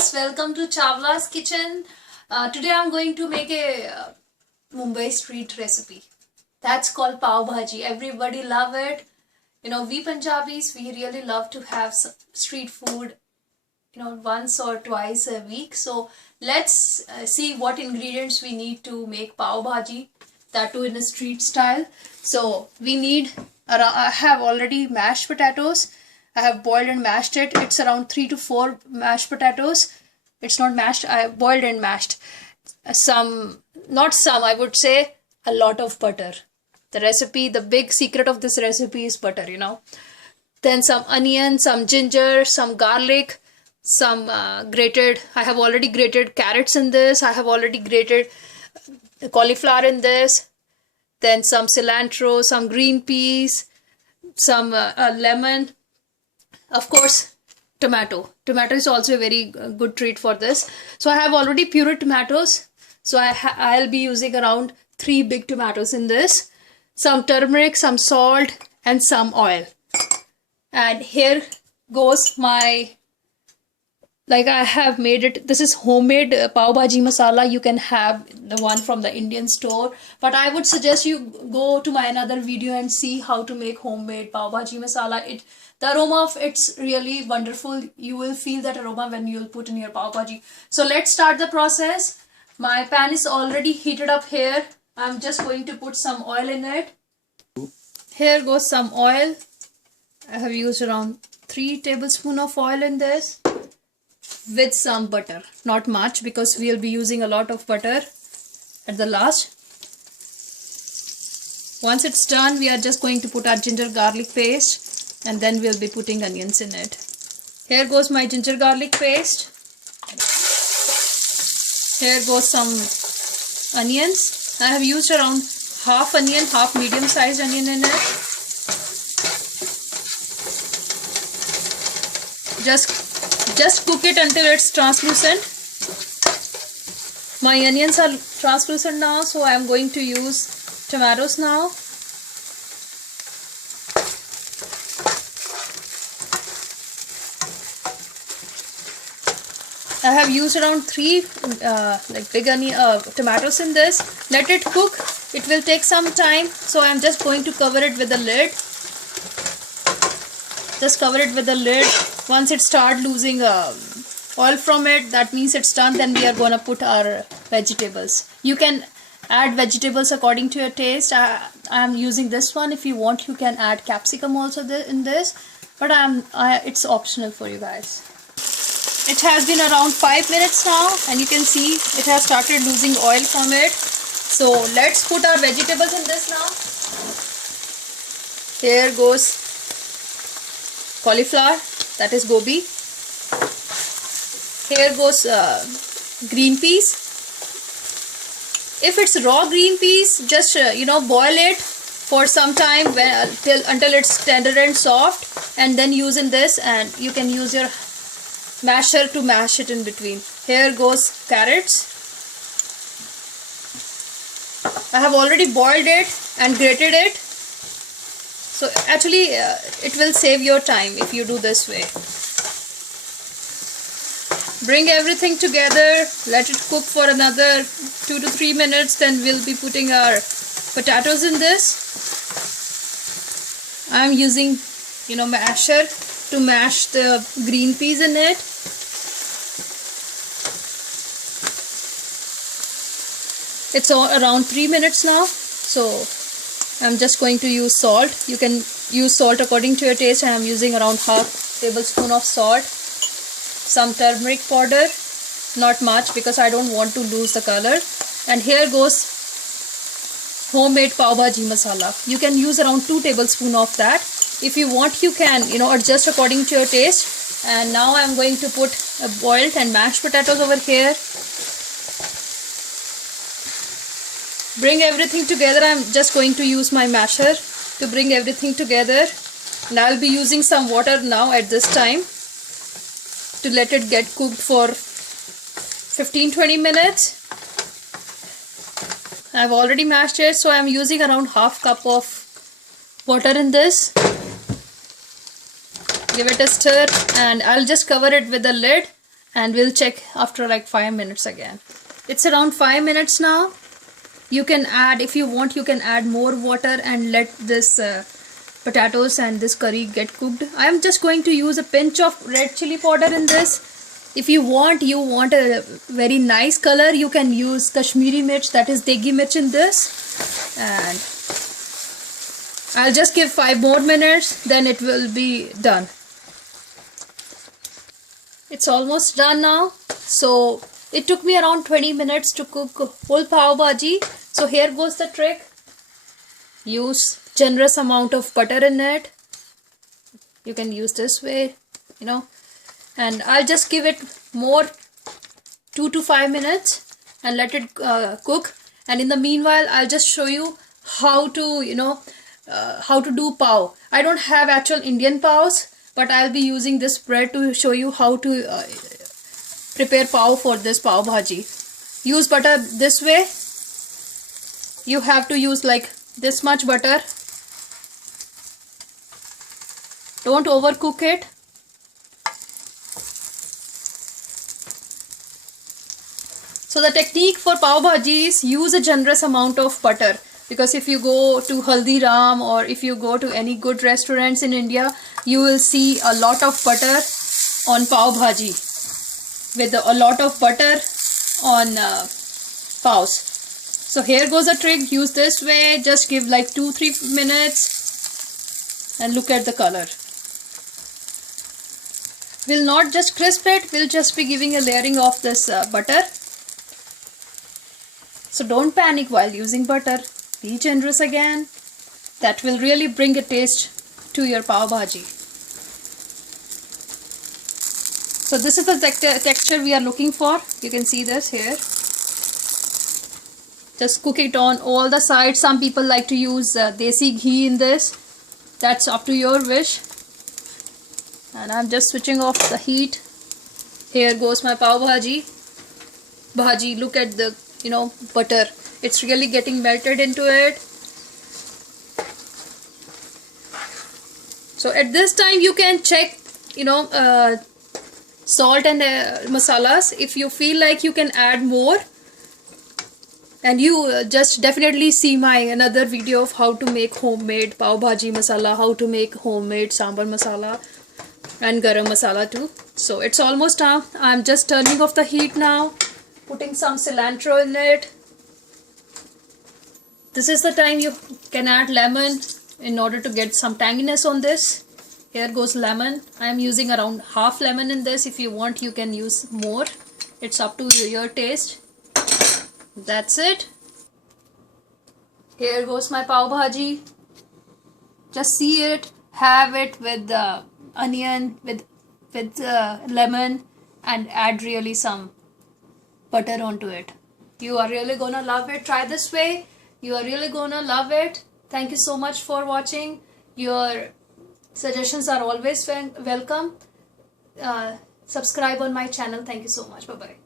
guys, welcome to Chawla's kitchen. Today I'm going to make a Mumbai street recipe. That's called pav bhaji. Everybody love it. You know, we Punjabis, we really love to have some street food, you know, once or twice a week. So let's see what ingredients we need to make pav bhaji, that too in a street style. So we need, I have already mashed potatoes. I have boiled and mashed it. It's around 3 to 4 mashed potatoes. It's not mashed, I have boiled and mashed. I would say a lot of butter. The recipe, the big secret of this recipe is butter, you know. Then some onion, some ginger, some garlic, some grated, I have already grated carrots in this. I have already grated cauliflower in this. Then some cilantro, some green peas, some lemon. Of course, tomato. Tomato is also a very good treat for this. So I have already pureed tomatoes. So I'll be using around 3 big tomatoes in this. Some turmeric, some salt, and some oil. And here goes my, like I have made it. This is homemade pav bhaji masala. You can have the one from the Indian store. But I would suggest you go to my another video and see how to make homemade pav bhaji masala. The aroma of it's really wonderful. You will feel that aroma when you'll put in your pav bhaji. So let's start the process. My pan is already heated up here. I'm just going to put some oil in it. Here goes some oil. I have used around 3 tablespoons of oil in this with some butter. Not much because we'll be using a lot of butter at the last. Once it's done, we are just going to put our ginger garlic paste. And then we'll be putting onions in it. Here goes my ginger garlic paste. Here goes some onions. I have used around half onion, half medium sized onion in it. Just cook it until it's translucent. My onions are translucent now, so I am going to use tomatoes now. I have used around 3 big onion tomatoes in this. Let it cook. It will take some time. So I am just going to cover it with a lid. Just cover it with a lid. Once it starts losing oil from it, that means it's done. Then we are going to put our vegetables. You can add vegetables according to your taste. I am using this one. If you want, you can add capsicum also in this. But it's optional for you guys. It has been around 5 minutes now, and you can see it has started losing oil from it. So let's put our vegetables in this now. Here goes cauliflower, that is gobi. Here goes green peas. If it's raw green peas, just boil it for some time until it's tender and soft, and then use in this, and you can use your masher to mash it in between. Here goes carrots. I have already boiled it and grated it. So actually it will save your time if you do this way. Bring everything together. Let it cook for another 2 to 3 minutes. Then we'll be putting our potatoes in this. I am using masher to mash the green peas in it. It's around 3 minutes now, so I'm just going to use salt. You can use salt according to your taste. I am using around half tablespoon of salt, some turmeric powder, not much because I don't want to lose the color. And here goes homemade pav bhaji masala. You can use around 2 tablespoons of that. If you want, you can adjust according to your taste. And now I'm going to put boiled and mashed potatoes over here. Bring everything together. I'm just going to use my masher to bring everything together. And I'll be using some water now at this time to let it get cooked for 15-20 minutes. I've already mashed it, so I'm using around half cup of water in this. Give it a stir and I'll just cover it with a lid and we'll check after like 5 minutes again. It's around 5 minutes now. You can add, if you want, you can add more water and let this potatoes and this curry get cooked. I am just going to use a pinch of red chili powder in this. If you want a very nice color, you can use Kashmiri mirch, that is degi mirch in this. And I'll just give 5 more minutes, then it will be done. It's almost done now. So it took me around 20 minutes to cook whole pav bhaji. So here goes the trick. Use generous amount of butter in it. You can use this way, you know. And I'll just give it more 2 to 5 minutes and let it cook. And in the meanwhile, I'll just show you how to, how to do pav. I don't have actual Indian pavs, but I'll be using this bread to show you how to prepare pav for this pav bhaji. Use butter this way. You have to use like this much butter. Don't overcook it. So the technique for pav bhaji is use a generous amount of butter, because if you go to Haldiram or if you go to any good restaurants in India, you will see a lot of butter on pav bhaji, with a lot of butter on pavs. So here goes a trick. Use this way. Just give like 2-3 minutes and look at the color. We'll not just crisp it, we'll just be giving a layering of this butter. So don't panic while using butter. Be generous again. That will really bring a taste to your pav bhaji. So this is the texture we are looking for. You can see this here. Just cook it on all the sides. Some people like to use desi ghee in this. That's up to your wish. And I'm just switching off the heat. Here goes my pav bhaji. Look at the butter. It's really getting melted into it. So at this time you can check salt and masalas. If you feel like you can add more, and you just definitely see my another video of how to make homemade pav bhaji masala, how to make homemade sambar masala and garam masala too. So it's almost done. I'm just turning off the heat now, putting some cilantro in it. This is the time you can add lemon in order to get some tanginess on this. Here goes lemon. I am using around half lemon in this. If you want, you can use more. It's up to your taste. That's it. Here goes my pav bhaji. Just see it, have it with the onion, with lemon, and add really some butter onto it. You are really gonna love it. Try this way. You are really gonna love it. Thank you so much for watching. Your suggestions are always welcome. Subscribe on my channel. Thank you so much. Bye bye.